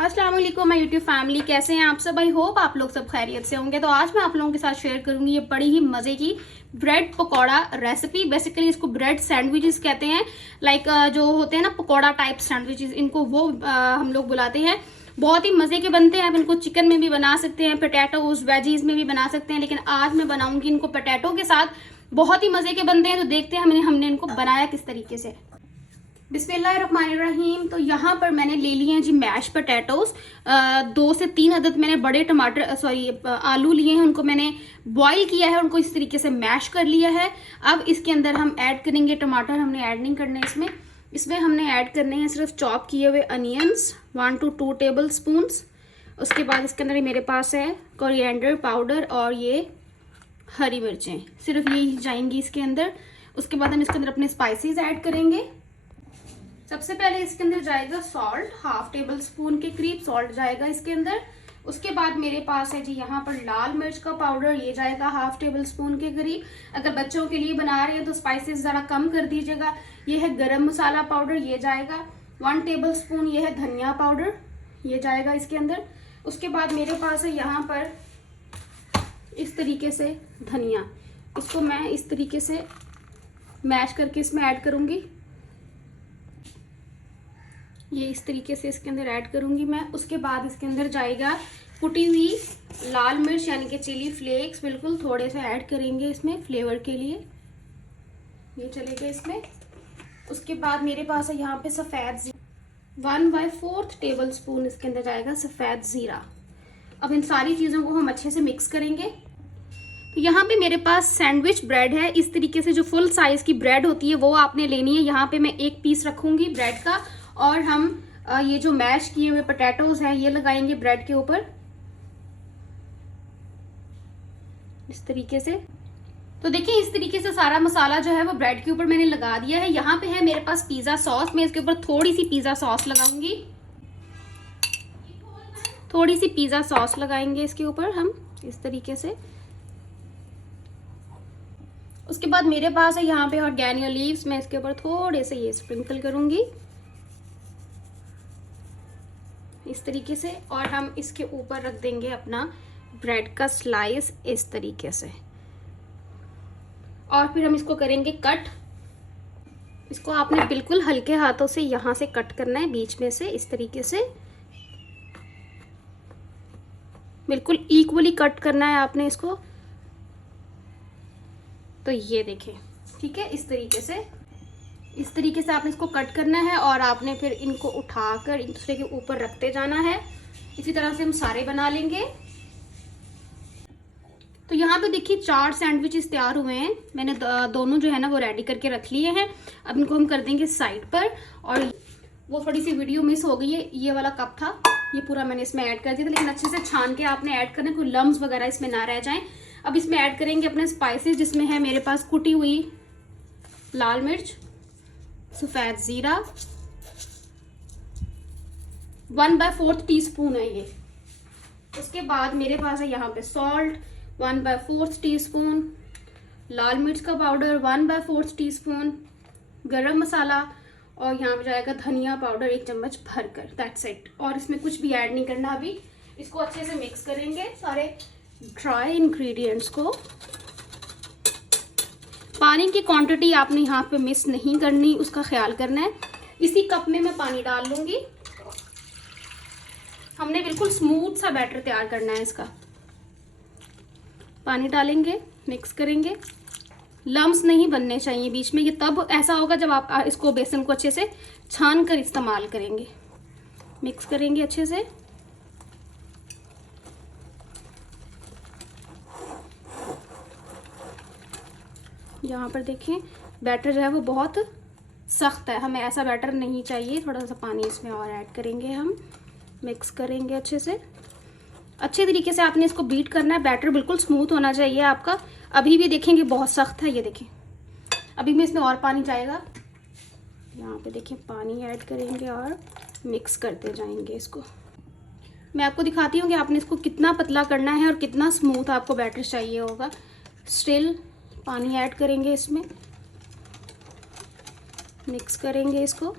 अस्सलाम वालेकुम my YouTube family, कैसे हैं आप सब। आई होप आप लोग सब खैरियत से होंगे। तो आज मैं आप लोगों के साथ शेयर करूंगी ये बड़ी ही मजे की ब्रेड पकौड़ा रेसिपी। बेसिकली इसको ब्रेड सैंडविचेस कहते हैं। लाइक जो होते हैं ना पकौड़ा टाइप सैंडविचेस, इनको वो हम लोग बुलाते हैं। बहुत ही मजे के बनते हैं। आप इनको चिकन में भी बना सकते हैं, पोटैटोज वेजीज में भी बना सकते हैं, लेकिन आज मैं बनाऊंगी इनको पोटैटो के साथ। बहुत ही मजे के बनते हैं। तो देखते हैं हमने इनको बनाया किस तरीके से। बिस्मिल्लाहिर्रहमानिर्रहीम। तो यहाँ पर मैंने ले लिए हैं जी मैश पोटैटोज। 2 से 3 अदद मैंने बड़े आलू लिए हैं, उनको मैंने बॉईल किया है, उनको इस तरीके से मैश कर लिया है। अब इसके अंदर हम ऐड करेंगे टमाटर। हमने ऐड नहीं करने इसमें हमने ऐड करने हैं सिर्फ चॉप किए हुए अनियंस 1 to 2 टेबल स्पून। उसके बाद इसके अंदर मेरे पास है कोरिएंडर पाउडर और ये हरी मिर्चें, सिर्फ यही जाएंगी इसके अंदर। उसके बाद हम इसके अंदर अपने स्पाइसेस ऐड करेंगे। सबसे पहले इसके अंदर जाएगा सॉल्ट, 1/2 टेबल स्पून के करीब सॉल्ट जाएगा इसके अंदर। उसके बाद मेरे पास है जी यहाँ पर लाल मिर्च का पाउडर, ये जाएगा 1/2 टेबल स्पून के करीब। अगर बच्चों के लिए बना रहे हैं तो स्पाइसेस ज़रा कम कर दीजिएगा। ये है गरम मसाला पाउडर, ये जाएगा 1 टेबल स्पून। ये है धनिया पाउडर, ये जाएगा इसके अंदर। उसके बाद मेरे पास है यहाँ पर इस तरीके से धनिया, इसको मैं इस तरीके से मैश करके इसमें ऐड करूँगी। ये इस तरीके से इसके अंदर ऐड करूंगी मैं। उसके बाद इसके अंदर जाएगा कुटी हुई लाल मिर्च यानी कि चिली फ्लेक्स, बिल्कुल थोड़े से ऐड करेंगे इसमें फ्लेवर के लिए, ये चलेगा इसमें। उसके बाद मेरे पास है यहाँ पे सफ़ेद जीरा, 1/4 टेबल स्पून इसके अंदर जाएगा सफ़ेद ज़ीरा। अब इन सारी चीज़ों को हम अच्छे से मिक्स करेंगे। तो यहाँ पे मेरे पास सैंडविच ब्रेड है। इस तरीके से जो फुल साइज़ की ब्रेड होती है वो आपने लेनी है। यहाँ पे मैं 1 पीस रखूँगी ब्रेड का, और हम ये जो मैश किए हुए पोटैटोज हैं ये लगाएंगे ब्रेड के ऊपर इस तरीके से। तो देखिए इस तरीके से सारा मसाला जो है वो ब्रेड के ऊपर मैंने लगा दिया है। यहाँ पे है मेरे पास पिज़्ज़ा सॉस, मैं इसके ऊपर थोड़ी सी पिज़्ज़ा सॉस लगाऊंगी। थोड़ी सी पिज़्ज़ा सॉस लगाएंगे इसके ऊपर हम इस तरीके से। उसके बाद मेरे पास है यहाँ पे ऑर्गेनियो लीव्स, मैं इसके ऊपर थोड़े से ये स्प्रिंकल करूंगी इस तरीके से। और हम इसके ऊपर रख देंगे अपना ब्रेड का स्लाइस इस तरीके से, और फिर हम इसको करेंगे कट। इसको आपने बिल्कुल हल्के हाथों से यहाँ से कट करना है, बीच में से इस तरीके से बिल्कुल इक्वली कट करना है आपने इसको। तो ये देखें, ठीक है, इस तरीके से आपने इसको कट करना है, और आपने फिर इनको उठाकर एक दूसरे के ऊपर रखते जाना है। इसी तरह से हम सारे बना लेंगे। तो यहाँ पे देखिए 4 सैंडविचेस तैयार हुए हैं। मैंने दोनों जो है ना वो रेडी करके रख लिए हैं। अब इनको हम कर देंगे साइड पर। और वो थोड़ी सी वीडियो मिस हो गई है, ये वाला कप था, ये पूरा मैंने इसमें ऐड कर दिया था, लेकिन अच्छे से छान के आपने ऐड करना, कोई लम्स वगैरह इसमें ना रह जाएं। अब इसमें ऐड करेंगे अपने स्पाइसेस, जिसमें है मेरे पास कुटी हुई लाल मिर्च, सफ़ेद ज़ीरा, 1/4 टीस्पून है ये। उसके बाद मेरे पास है यहाँ पे सॉल्ट 1/4 टीस्पून, लाल मिर्च का पाउडर 1/4 टीस्पून, गरम मसाला, और यहाँ पे जाएगा धनिया पाउडर 1 चम्मच भरकर। That's it. और इसमें कुछ भी ऐड नहीं करना। अभी इसको अच्छे से मिक्स करेंगे सारे ड्राई इंग्रेडिएंट्स को। पानी की क्वांटिटी आपने यहाँ पे मिस नहीं करनी, उसका ख्याल करना है। इसी कप में मैं पानी डाल लूंगी। हमने बिल्कुल स्मूथ सा बैटर तैयार करना है इसका। पानी डालेंगे, मिक्स करेंगे, लम्स नहीं बनने चाहिए बीच में। ये तब ऐसा होगा जब आप इसको बेसन को अच्छे से छान कर इस्तेमाल करेंगे। मिक्स करेंगे अच्छे से। यहाँ पर देखिए बैटर जो है वो बहुत सख्त है, हमें ऐसा बैटर नहीं चाहिए। थोड़ा सा पानी इसमें और ऐड करेंगे हम, मिक्स करेंगे अच्छे से। अच्छे तरीके से आपने इसको बीट करना है। बैटर बिल्कुल स्मूथ होना चाहिए आपका। अभी भी देखेंगे बहुत सख्त है, ये देखें। अभी में इसमें और पानी जाएगा। यहाँ पे देखिए पानी ऐड करेंगे और मिक्स करते जाएंगे इसको। मैं आपको दिखाती हूँ कि आपने इसको कितना पतला करना है और कितना स्मूथ आपको बैटर चाहिए होगा। स्टिल पानी ऐड करेंगे इसमें, मिक्स करेंगे इसको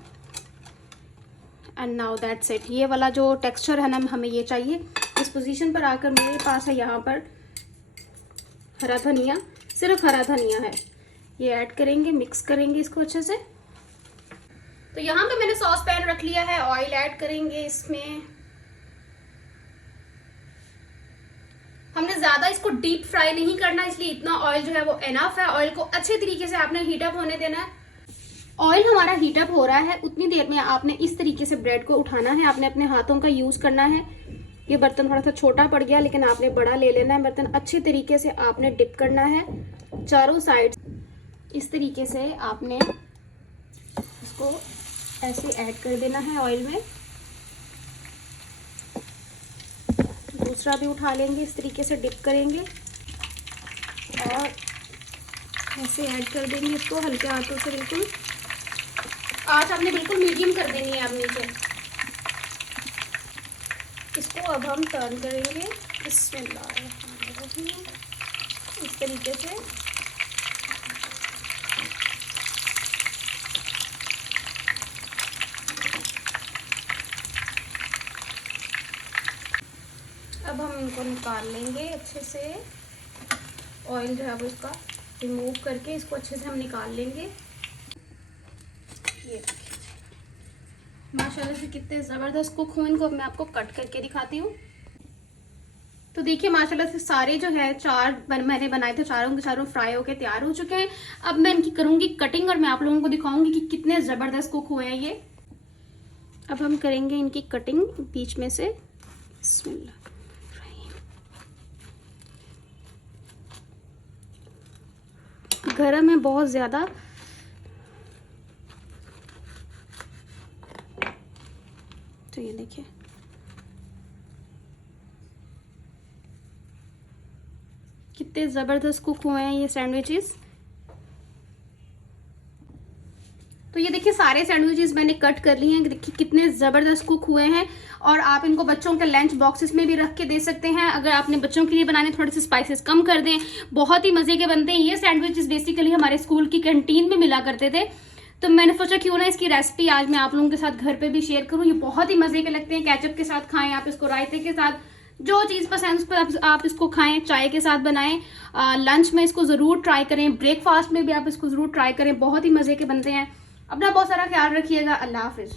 एंड नाउ दैट्स इट। ये वाला जो टेक्सचर है ना हमें ये चाहिए। इस पोजीशन पर आकर मेरे पास है यहाँ पर हरा धनिया, सिर्फ हरा धनिया है। ये ऐड करेंगे, मिक्स करेंगे इसको अच्छे से। तो यहाँ पे मैंने सॉस पैन रख लिया है, ऑयल ऐड करेंगे इसमें। हमने ज़्यादा इसको डीप फ्राई नहीं करना, इसलिए इतना ऑयल जो है वो एनफ है। ऑयल को अच्छे तरीके से आपने हीटअप होने देना है। ऑयल हमारा हीटअप हो रहा है, उतनी देर में आपने इस तरीके से ब्रेड को उठाना है। आपने अपने हाथों का यूज़ करना है। ये बर्तन थोड़ा सा छोटा पड़ गया, लेकिन आपने बड़ा ले लेना है बर्तन। अच्छी तरीके से आपने डिप करना है चारों साइड। इस तरीके से आपने इसको ऐसे ऐड कर देना है ऑयल में। दूसरा भी उठा लेंगे, इस तरीके से डिप करेंगे और ऐसे ऐड कर देंगे इसको हल्के हाथों से। बिल्कुल आंच आपने बिल्कुल मीडियम कर देनी है आप नीचे। इसको अब हम टर्न करेंगे इस तरीके से। अब हम इनको निकाल लेंगे अच्छे से। ऑयल जो है वो इसका रिमूव करके इसको अच्छे से हम निकाल लेंगे। ये माशाल्लाह से कितने ज़बरदस्त कुक हुए। इनको मैं आपको कट करके दिखाती हूँ। तो देखिए माशाल्लाह से सारे जो है 4 मैंने बनाए थे, चारों के चारों फ्राई होके तैयार हो चुके हैं। अब मैं इनकी करूँगी कटिंग और मैं आप लोगों को दिखाऊंगी कि कितने ज़बरदस्त कुक हुए हैं ये। अब हम करेंगे इनकी कटिंग बीच में से। बिस्मिल्लाह। गरम है बहुत ज़्यादा। तो ये देखिए कितने ज़बरदस्त कुक हुए हैं ये सैंडविचेस। तो ये देखिए सारे सैंडविचेस मैंने कट कर लिए हैं। देखिए कितने ज़बरदस्त कुक हुए हैं। और आप इनको बच्चों के लंच बॉक्सेस में भी रख के दे सकते हैं। अगर आपने बच्चों के लिए बनाने, थोड़े से स्पाइसेस कम कर दें, बहुत ही मज़े के बनते हैं। ये सैंडविचेस बेसिकली हमारे स्कूल की कैंटीन में मिला करते थे, तो मैंने सोचा क्यों ना इसकी रेसिपी आज मैं आप लोगों के साथ घर पे भी शेयर करूँ। ये बहुत ही मज़े के लगते हैं। केचप के साथ खाएं आप इसको, रायते के साथ, जो चीज़ पसंद उस पर आप इसको खाएं। चाय के साथ बनाएं, लंच में इसको ज़रूर ट्राई करें, ब्रेकफास्ट में भी आप इसको ज़रूर ट्राई करें। बहुत ही मज़े के बनते हैं। अपना बहुत सारा ख्याल रखिएगा। अल्लाह हाफिज़।